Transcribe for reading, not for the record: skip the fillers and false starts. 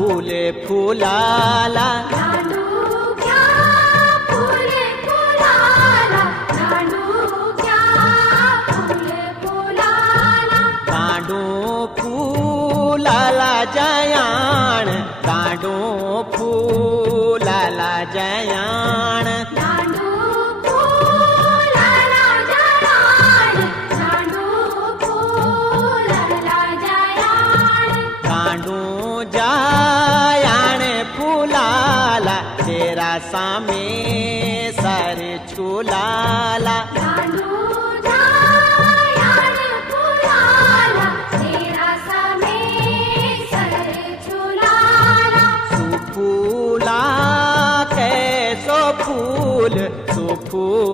फूले फुलाला लाडू घ्या फुले फुलाला लाडू घ्या फुले फुलाला कांडू फुलाला जयाण कांडू फुलाला जयाण लाडू फुलाला जयाण लाडू फुलाला जयाण कांडू जयाण फुलाला तेरा सामे सर छुलाला लाडू जयाण फुलाला तेरा समे सर झुलाला सुफूला कैसो फूल सुफूल